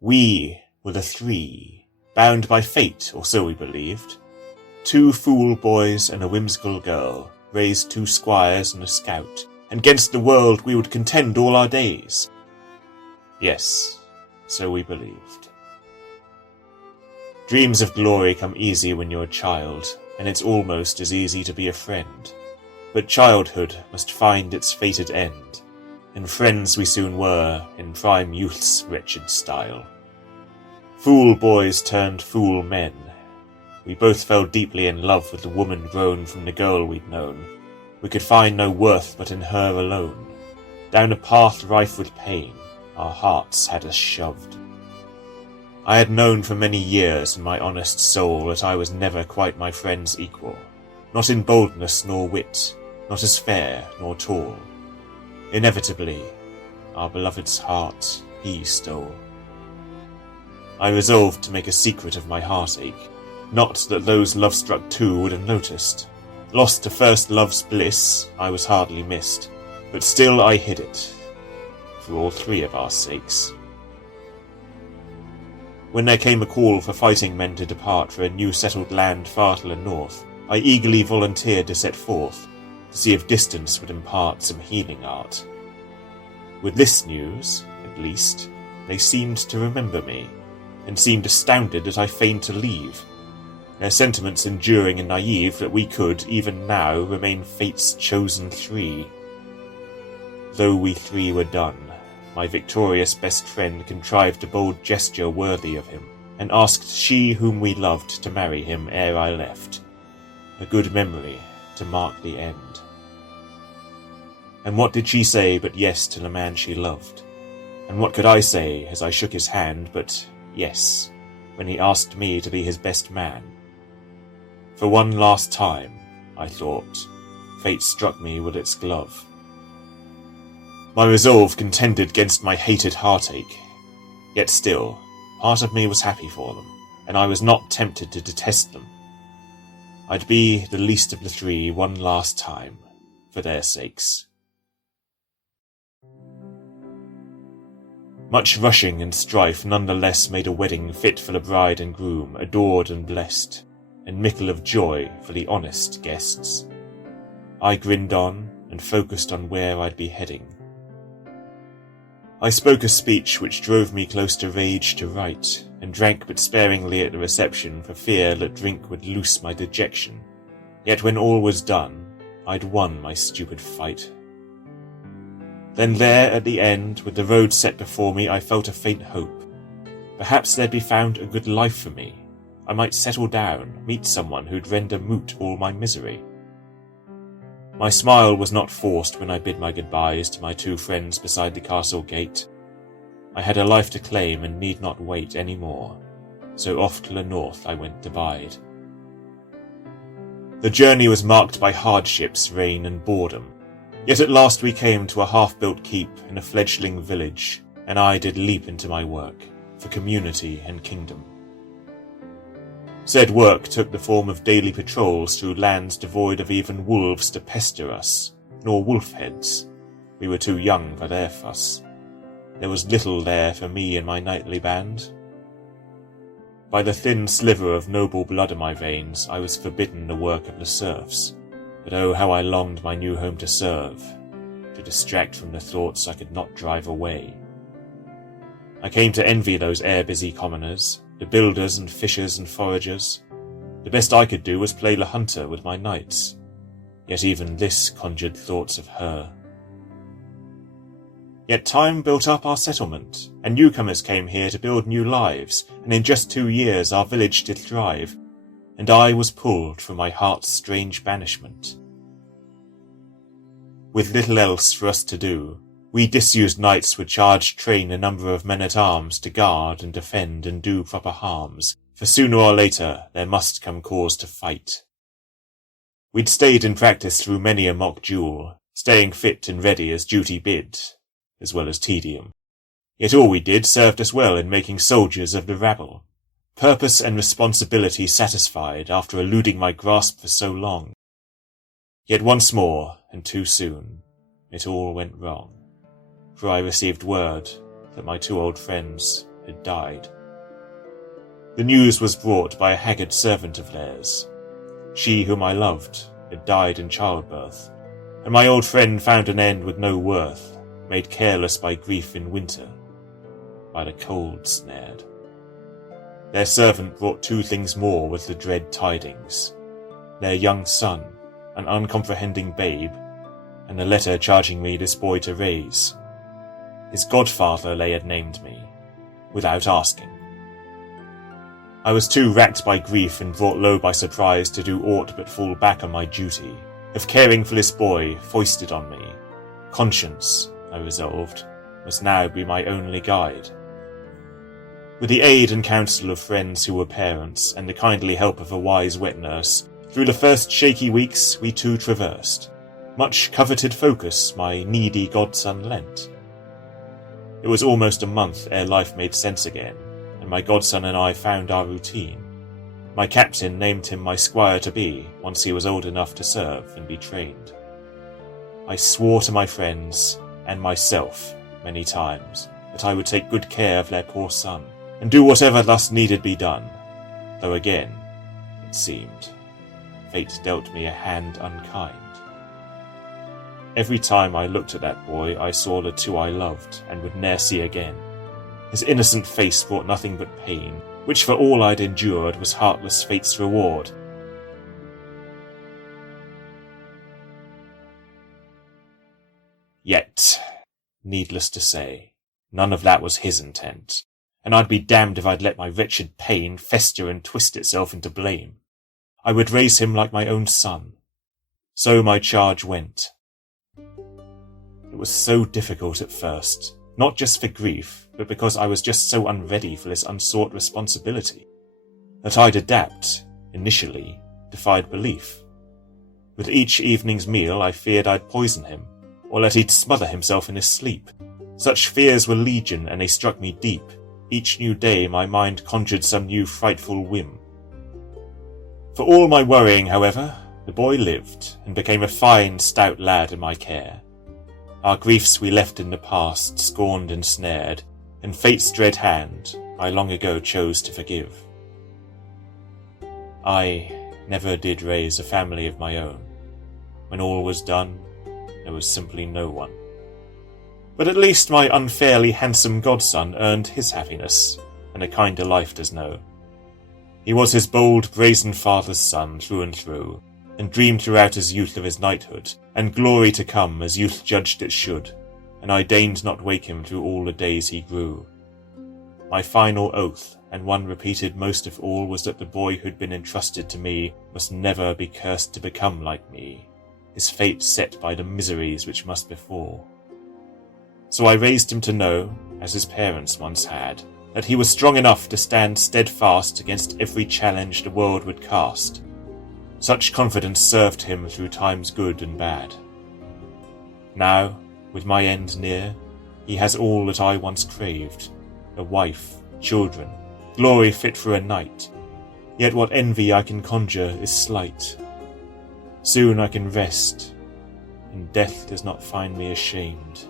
We were the three, bound by fate, or so we believed. 2 fool boys and a whimsical girl, raised 2 squires and a scout, and 'gainst the world we would contend all our days. Yes, so we believed. Dreams of glory come easy when you're a child, and it's almost as easy to be a friend. But childhood must find its fated end, and friends we soon were in prime youth's wretched style. Fool boys turned fool men. We both fell deeply in love with the woman grown from the girl we'd known. We could find no worth but in her alone. Down a path rife with pain, our hearts had us shoved. I had known for many years in my honest soul that I was never quite my friend's equal, not in boldness nor wit, not as fair nor tall. Inevitably, our beloved's heart he stole. I resolved to make a secret of my heartache, not that those love-struck 2 would have noticed. Lost to first love's bliss, I was hardly missed, but still I hid it, for all 3 of our sakes. When there came a call for fighting men to depart for a new settled land far to the north, I eagerly volunteered to set forth, to see if distance would impart some healing art. With this news, at least, they seemed to remember me, and seemed astounded that I feigned to leave, their sentiments enduring and naive that we could, even now, remain fate's chosen 3. Though we 3 were done, my victorious best friend contrived a bold gesture worthy of him, and asked she whom we loved to marry him ere I left, a good memory to mark the end. And what did she say but yes to the man she loved? And what could I say as I shook his hand but yes, when he asked me to be his best man? For one last time, I thought, fate struck me with its glove. My resolve contended against my hated heartache, yet still, part of me was happy for them, and I was not tempted to detest them. I'd be the least of the 3 one last time, for their sakes. Much rushing and strife nonetheless made a wedding fit for the bride and groom, adored and blessed, and mickle of joy for the honest guests. I grinned on, and focused on where I'd be heading. I spoke a speech which drove me close to rage to write, and drank but sparingly at the reception for fear that drink would loose my dejection. Yet when all was done, I'd won my stupid fight. Then there at the end, with the road set before me, I felt a faint hope. Perhaps there'd be found a good life for me. I might settle down, meet someone who'd render moot all my misery. My smile was not forced when I bid my goodbyes to my 2 friends beside the castle gate. I had a life to claim and need not wait any more, so off to the north I went to bide. The journey was marked by hardships, rain and boredom, yet at last we came to a half-built keep in a fledgling village, and I did leap into my work, for community and kingdom. Said work took the form of daily patrols through lands devoid of even wolves to pester us, nor wolf-heads. We were too young for their fuss. There was little there for me and my nightly band. By the thin sliver of noble blood in my veins, I was forbidden the work of the serfs, but oh how I longed my new home to serve, to distract from the thoughts I could not drive away. I came to envy those air-busy commoners, the builders and fishers and foragers. The best I could do was play the hunter with my knights, yet even this conjured thoughts of her. Yet time built up our settlement, and newcomers came here to build new lives, and in just 2 years our village did thrive, and I was pulled from my heart's strange banishment. With little else for us to do, we disused knights would charge train a number of men-at-arms to guard and defend and do proper harms, for sooner or later there must come cause to fight. We'd stayed in practice through many a mock duel, staying fit and ready as duty bid, as well as tedium. Yet all we did served us well in making soldiers of the rabble, purpose and responsibility satisfied after eluding my grasp for so long. Yet once more, and too soon, it all went wrong, for I received word that my 2 old friends had died. The news was brought by a haggard servant of theirs. She whom I loved had died in childbirth, and my old friend found an end with no worth, made careless by grief in winter, by the cold snared. Their servant brought 2 things more with the dread tidings: their young son, an uncomprehending babe, and a letter charging me this boy to raise. His godfather they had named me, without asking. I was too racked by grief and brought low by surprise to do aught but fall back on my duty of caring for this boy foisted on me. Conscience, I resolved, must now be my only guide. With the aid and counsel of friends who were parents, and the kindly help of a wise wet nurse, through the first shaky weeks we 2 traversed. Much coveted focus my needy godson lent. It was almost a month ere life made sense again, and my godson and I found our routine. My captain named him my squire-to-be once he was old enough to serve and be trained. I swore to my friends and myself many times that I would take good care of their poor son, and do whatever thus needed be done, though again, it seemed, fate dealt me a hand unkind. Every time I looked at that boy, I saw the 2 I loved and would ne'er see again. His innocent face brought nothing but pain, which for all I'd endured was heartless fate's reward. Yet, needless to say, none of that was his intent, and I'd be damned if I'd let my wretched pain fester and twist itself into blame. I would raise him like my own son. So my charge went. It was so difficult at first, not just for grief, but because I was just so unready for this unsought responsibility, that I'd adapt, initially, defied belief. With each evening's meal I feared I'd poison him, or that he'd smother himself in his sleep. Such fears were legion, and they struck me deep. Each new day my mind conjured some new frightful whim. For all my worrying, however, the boy lived, and became a fine, stout lad in my care. Our griefs we left in the past, scorned and snared, and fate's dread hand I long ago chose to forgive. I never did raise a family of my own. When all was done, there was simply no one. But at least my unfairly handsome godson earned his happiness, and a kinder life does know. He was his bold, brazen father's son through and through, and dreamed throughout his youth of his knighthood, and glory to come as youth judged it should, and I deigned not wake him through all the days he grew. My final oath, and one repeated most of all, was that the boy who'd been entrusted to me must never be cursed to become like me, his fate set by the miseries which must befall. So I raised him to know, as his parents once had, that he was strong enough to stand steadfast against every challenge the world would cast. Such confidence served him through times good and bad. Now, with my end near, he has all that I once craved, a wife, children, glory fit for a knight. Yet what envy I can conjure is slight. Soon I can rest, and death does not find me ashamed.